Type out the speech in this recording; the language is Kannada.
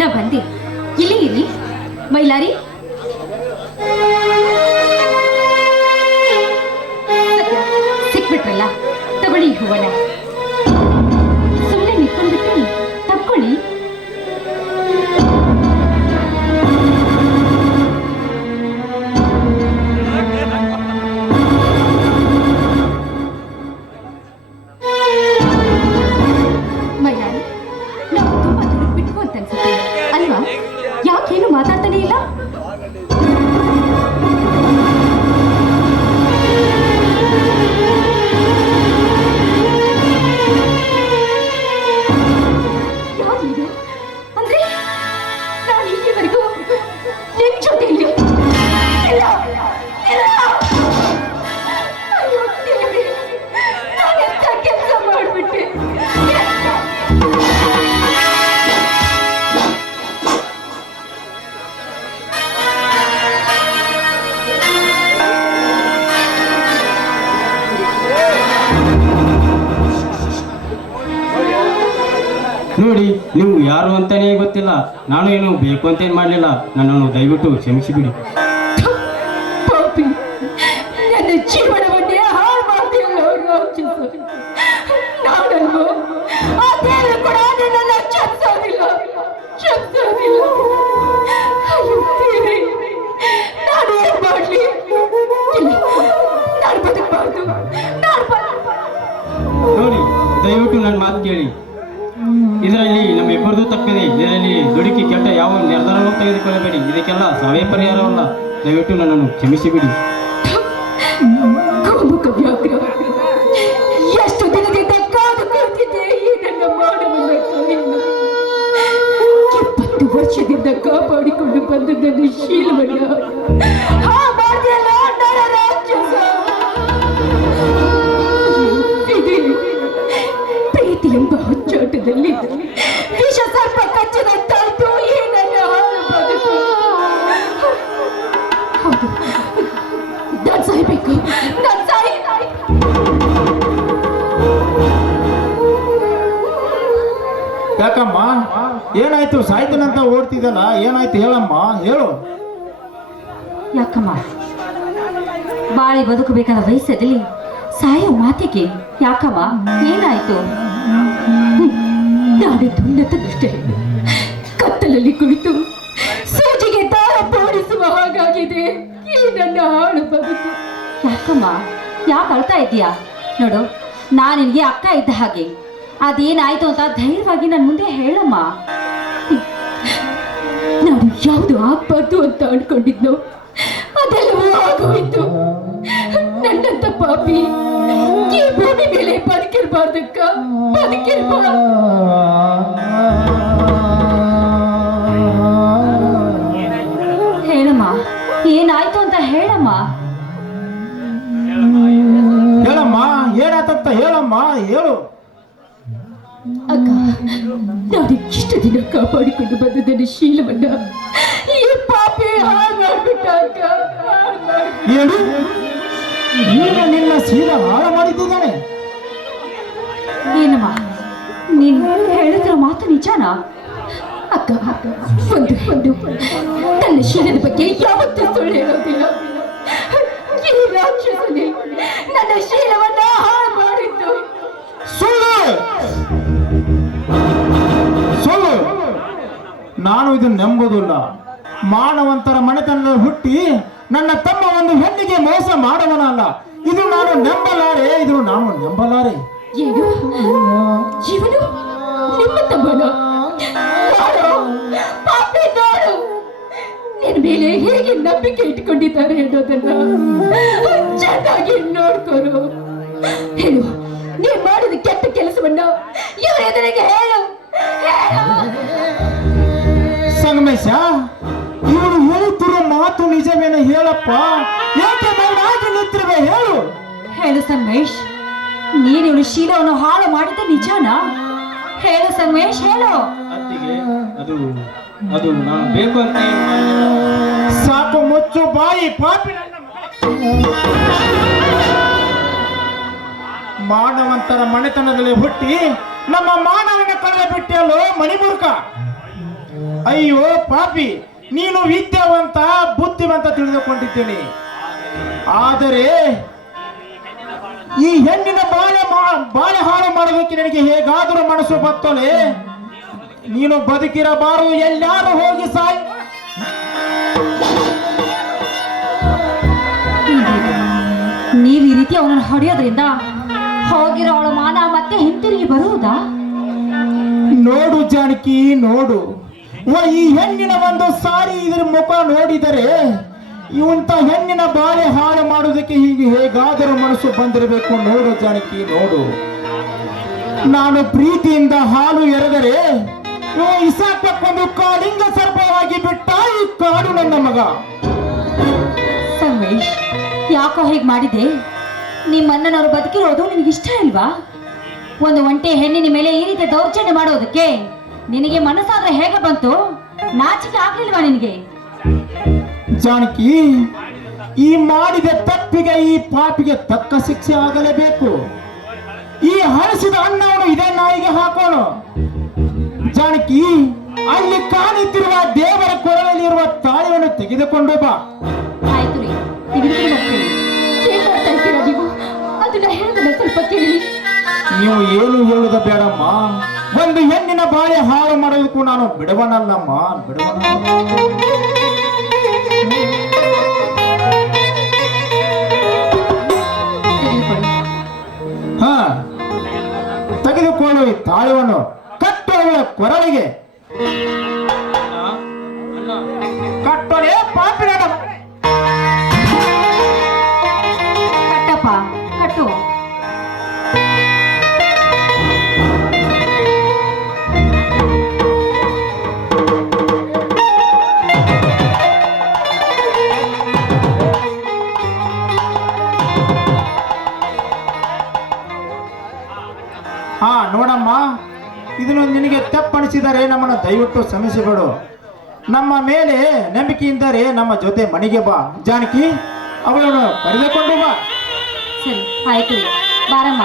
ನಾ ಬಂದೆ. ಇಲ್ಲಿ ಇರಿ ಮೈಲಾರಿ. ಸಿಕ್ಬಿಟ್ರಲ್ಲ, ತಗೊಳ್ಳಿ ಹೂವನ. ಸುಮ್ಮನೆ ನಿಂತ್ಕೊಂಡ್ಬಿಟ್ಟು ತಕ್ಕೊಳ್ಳಿ. ಮೈಲಾರಿ, ನಾವು ತುಂಬಾ ದೂರ ಬಿಟ್ಟು ಅಂತ ಅನ್ಸುತ್ತೆ ಅಲ್ವಾ? ಯಾಕೇನು ಮಾತಾಡ್ತಾನೆ ಇಲ್ಲ? ಯಾರಿದು? ಅಂದ್ರೆ ನಾನು ಇಲ್ಲಿವರೆಗೂ ನಿಮ್ ಜೊತೆಯಲ್ಲಿ ಇಲ್ಲ. ಅಯ್ಯೋ ದೇವ್ರೇ, ನಾನೆಂಥ ಕೆಲಸ ಮಾಡ್ಬಿಟ್ಟೆ. ನೋಡಿ, ನೀವು ಯಾರು ಅಂತಾನೇ ಗೊತ್ತಿಲ್ಲ. ನಾನು ಏನು ಬೇಕು ಅಂತೇನು ಮಾಡಲಿಲ್ಲ. ನನ್ನನ್ನು ದಯವಿಟ್ಟು ಕ್ಷಮಿಸಿಬಿಡಿ. ಪಾಪಿ, ನನ್ನ ಜೀವನವನ್ನೇ ಹಾಳು ಮಾಡ್ತಿಲ್ಲ ರಾಕ್ಷಸ. ನಾನಲ್ವೋ, ಆ ದೇವರು ಕೂಡ ನನ್ನನ್ನು ಕ್ಷಮಿಸೋದಿಲ್ಲ. ಅಯ್ಯೋ ದೇವ್ರೇ, ನಾನು ಏನ್ ಮಾಡ್ಲಿ? ಇಲ್ಲ, ನಾನು ಬದುಕಬಾರ್ದು. ನೋಡಿ, ದಯವಿಟ್ಟು ನನ್ನ ಮಾತು ಕೇಳಿ. ಇದರಲ್ಲಿ ನಮ್ಮಿಬ್ಬರದು ತಪ್ಪಿದೆ. ಇದರಲ್ಲಿ ದುಡುಕಿ ಕೆಟ್ಟ ಯಾವ ನಿರ್ಧಾರವೂ ತೆಗೆದುಕೊಳ್ಳಬೇಡಿ. ಇದಕ್ಕೆಲ್ಲ ಸಾವೇ ಪರಿಹಾರವಲ್ಲ. ದಯವಿಟ್ಟು ನನ್ನನ್ನು ಕ್ಷಮಿಸಿಬಿಡಿ. ಗೋಮುಖ ವ್ಯಾಘ್ರ, ಎಷ್ಟು ದಿನದಿಂದ ಕಾದು ಕುಳಿತಿದ್ದೆ ಈ ನನ್ನ ಮಾನವನ ಕೈಯನ್ನು. 20 ವರ್ಷದಿಂದ ಕಾಪಾಡಿಕೊಂಡು ಬಂದದ್ದನ್ನು ಶೀಲವನ್ನ ಮಾಡಿದೆಯಲ್ಲ ನರ ರಾಕ್ಷಸ. ಪ್ರೀತಿ ಎಂಬ ಹುಚ್ಚಾಟದಲ್ಲಿ ವಿಷ ಸರ್ಪ ಕಚ್ಚಿದಂತಾಯ್ತು ಈ ನನ್ನ ಹಾಳು ಬದುಕು. ಹೌದು, ನಾನು ಸಾಯ್ಬೇಕು. ನಾನು ಯಾಕಮ್ಮ, ಏನಾಯ್ತು? ಸಾಯ್ತನಂತ ಓಡ್ತಿದ್ದಲ್ಲ, ಏನಾಯ್ತು ಹೇಳಮ್ಮ, ಹೇಳು. ಯಾಕಮ್ಮ, ಬಾಳಿ ಬದುಕಬೇಕಾದ ವಯಸ್ಸದಲ್ಲಿ ಸಾಯೋ ಮಾತಿಗೆ ಯಾಕಮ್ಮ? ಏನಾಯ್ತು? ನಾಡಿದ್ದು ಉನ್ನತ ದುಷ್ಟ ಹೆಣ್ಣು, ಕತ್ತಲಲ್ಲಿ ಕುಳಿತು ಸೂಜಿಗೆ ದಾರ ಪೋಣಿಸುವ ಹಾಗಾಗಿದೆ ಈ ನನ್ನ ಹಾಳು ಬದುಕು. ಯಾಕಮ್ಮ, ಯಾಕೆ ಅಳ್ತಾ ಇದ್ದೀಯಾ? ನೋಡು, ನಾನು ನಿನಗೆ ಅಕ್ಕ ಇದ್ದ ಹಾಗೆ. ಅದೇನಾಯ್ತು ಅಂತ ಧೈರ್ಯವಾಗಿ ನನ್ನ ಮುಂದೆ ಹೇಳಮ್ಮ. ನಾನು ಯಾವುದು ಆಗ್ಬಾರ್ದು ಅಂತ ಅನ್ಕೊಂಡಿದ್ನೋ ಅದೆಲ್ಲವೂ ಆಗೋಯ್ತು. ನನ್ನಂತ ಪಾಪಿ ಈ ಭೂಮಿ ಮೇಲೆ ಬದುಕಿರ್ಬಾರ್ದಕ್ಕ, ಬದುಕಿರ್ಬಾರ್ದು. ಹೇಳಮ್ಮ, ಏನಾಯ್ತು ಅಂತ ಹೇಳಮ್ಮ. ಹೇಳಮ್ಮ, ಏನಾಯ್ತಂತ ಹೇಳಮ್ಮ, ಹೇಳು. ಅಕ್ಕ, ನಾನು ಇಷ್ಟು ದಿನ ಕಾಪಾಡಿಕೊಂಡು ಬಂದದನ್ನು ಶೀಲವನ್ನ ಈ ಪಾಪಿ ಹಾಳು ಮಾಡ್ಬಿಟ್ಟ ಅಕ್ಕ, ಹಾಳು ಮಾಡ್ಬಿಟ್ಟ. ಏನು? ಈಗ ನಿನ್ನ ಶೀಲ ಹಾಳು ಮಾಡಿದ್ದಾನೆ? ಏನಮ್ಮ, ನೀನು ಹೇಳಿದ್ರ ಮಾತು ನಿಜಾನಾ? ಅಕ್ಕ, ಒಂದು ತನ್ನ ಶೀಲದ ಬಗ್ಗೆ ಯಾವತ್ತೂ ಸುಳ್ಳು ಹೇಳೋದಿಲ್ಲ. ಈ ರಾಕ್ಷಸನೇ ನನ್ನ ಶೀಲವನ್ನ ಹಾಳು ಮಾಡಿದ್ದು. ಸುಳ್ಳು ಸುಳ್ಳು. ನಾನು ಇದನ್ನು ನಂಬೋದಿಲ್ಲ. ಮಾನವಂತರ ಮನೆತನದ ಹುಟ್ಟಿ ನನ್ನ ತಮ್ಮ ಒಂದು ಹೆಣ್ಣಿಗೆ ಮೋಸ ಮಾಡುವನಲ್ಲ. ಇದು ನಾನು ನಂಬಲಾರೆ, ಇದು ನಾನು ನಂಬಲಾರೆ. ಏನು? ಜೀವನ ನಿಮ್ಮ ತಮ್ಮನ? ಪಾಪಿ ನೋಡು, ನಿನ್ನ ಮೇಲೆ ಹೇಗೆ ನಂಬಿಕೆ ಇಟ್ಕೊಂಡಿದ್ದಾರೆ ಅನ್ನೋದನ್ನ ಚೆನ್ನಾಗಿ ನೋಡ್ಕೊರು. ಹೇಳು, ನೀನ್ ಮಾಡಿದ ಕೆಟ್ಟ ಕೆಲಸವನ್ನ ಇವರ ಎದುರಿಗೆ ಹೇಳು. ಸಂಗಮೇಶ, ಇವನು ಹೇಳುತ್ತಿರುವ ಮಾತು ನಿಜವೇನ ಹೇಳಪ್ಪ? ಯಾಕೆ ಮೌನಾಗಿ ನಿಂತಿರುವೆ? ಹೇಳು. ಹೇಳು ಸಂಗಮೇಶ್, ನೀನು ಇವಳು ಶೀಲವನ್ನು ಹಾಳು ಮಾಡಿದ ನಿಜಾನಾ? ಹೇಳು ಸಂಗಮೇಶ್, ಹೇಳು. ಅತ್ತಿಗೆ, ಅದು ನಾನು ಬೇಕು ಅಂತ ಸಾಕು, ಮುಚ್ಚು ಬಾಯಿ ಪಾಪಿ. ನನ್ನ ಮಾನವಂತರ ಮನೆತನದಲ್ಲಿ ಹುಟ್ಟಿ ನಮ್ಮ ಮಾನವನ ಕಳೆದ ಬಿಟ್ಟಿಯಲ್ಲೋ ಮಣಿಮೂರ್ಖ. ಅಯ್ಯೋ ಪಾಪಿ, ನೀನು ವಿದ್ಯಾವಂತ ಬುದ್ಧಿವಂತ ತಿಳಿದುಕೊಂಡಿದ್ದೀನಿ. ಆದರೆ ಈ ಹೆಣ್ಣಿನ ಬಾಳೆ ಹಾಳು ಮಾಡೋದಕ್ಕೆ ನನಗೆ ಹೇಗಾದರೂ ಮನಸ್ಸು ಬತ್ತಲೆ. ನೀನು ಬದುಕಿರಬಾರದು, ಎಲ್ಲಾರು ಹೋಗಿ ಸಾಯಿ. ನೀವು ಈ ರೀತಿ ಅವನನ್ನು ಹೊಡೆಯೋದ್ರಿಂದ ಹೋಗಿರೋ ಅವಳ ಮಾನ ಮತ್ತೆ ಹಿಂತಿರುಗಿ ಬರುವುದಾ? ನೋಡು ಜಾನಕಿ, ನೋಡು. ಈ ಹೆಣ್ಣಿನ ಒಂದು ಸಾರಿ ಇದ್ರ ಮುಖ ನೋಡಿದರೆ ಇವಂತ ಹೆಣ್ಣಿನ ಬಾಳೆ ಹಾಳು ಮಾಡುವುದಕ್ಕೆ ಹೀಗೆ ಹೇಗಾದರೂ ಮನಸ್ಸು ಬಂದಿರಬೇಕು. ನೋಡು ಜಾನಕಿ, ನೋಡು. ನಾನು ಪ್ರೀತಿಯಿಂದ ಹಾಲು ಎರೆದರೆ ಇಸಾಕಕ್ಕೊಂದು ಕಾಳಿಂಗ ಸರ್ಪವಾಗಿ ಬಿಟ್ಟ ಈ ಕಾಡು ನನ್ನ ಮಗ. ಸಂಗಮೇಶ್, ಯಾಕೋ ಹೇಗೆ ಮಾಡಿದೆ? ನಿಮ್ಮಣ್ಣನವರು ಬದುಕಿರೋದು ನಿನಗಿಷ್ಟ ಇಲ್ವಾ? ಒಂದು ಒಂಟೆ ಹೆಣ್ಣಿನ ಮೇಲೆ ಈ ರೀತಿ ದೌರ್ಜನ್ಯ ಮಾಡೋದಕ್ಕೆ ನಿನಗೆ ಮನಸ್ಸಾದ್ರೆ ಹೇಗೆ ಬಂತು? ನಾಚಿಕೆ ಆಗ್ಲಿಲ್ವಾ ನಿನಗೆ? ಜಾನಕಿ, ಈ ಮಾಡಿದ ತಪ್ಪಿಗೆ ಈ ಪಾಪಿಗೆ ತಕ್ಕ ಶಿಕ್ಷೆ ಆಗಲೇಬೇಕು. ಈ ಹಳಸಿದ ಅನ್ನವನ್ನು ಇದೇ ನಾಯಿಗೆ ಹಾಕೋಣ. ಜಾನಕಿ, ಅಲ್ಲಿ ಕಾಣುತ್ತಿರುವ ದೇವರ ಕೊರಳಲ್ಲಿರುವ ತಾಳಿಯನ್ನು ತೆಗೆದುಕೊಂಡು ಬಾ. ಆಯ್ತು ರೀ, ತೆಗೆದುಕೊಂಡು ಬರ್ತೇನೆ. ಏನ್ ಮಾಡ್ತಾ ಇದ್ದೀರಾ ನೀವು? ಅದನ್ನ ಹೇಳಿದ್ರೆ ಸ್ವಲ್ಪ ಕೇಳಿ. ನೀವು ಏನು ಹೇಳುದ ಬೇಡಮ್ಮ. ಒಂದು ಹೆಣ್ಣಿನ ಬಾಳೆ ಹಾಳು ಮಾಡೋದಕ್ಕೂ ನಾನು ಬಿಡವನಲ್ಲಮ್ಮ, ಬಿಡವನಲ್ಲ. ಹಾ, ತೆಗೆದುಕೊಳ್ಳು ಈ ತಾಳವನ್ನು, ಕಟ್ಟುವ ಕೊರಳಿಗೆ ಕಟ್ಟೋಲೆ ಪಾಪಿನ. ಕಟ್ಟಪ್ಪ, ಕಟ್ಟು. ಹಾ, ನೋಡಮ್ಮ, ಇದನ್ನು ನಿನಗೆ ತಪ್ಪಣಿಸಿದರೆ ನಮ್ಮನ್ನು ದಯವಿಟ್ಟು ಕ್ಷಮಿಸಿಬಿಡು. ನಮ್ಮ ಮೇಲೆ ನಂಬಿಕೆಯಿಂದರೆ ನಮ್ಮ ಜೊತೆ ಮನೆಗೆ ಬಾ. ಜಾನಕಿ, ಅವಳನ್ನು ಕರೆದುಕೊಂಡು ಬಾ. ಸರಿ, ಆಯ್ತು ರೀ, ಬಾರಮ್ಮ.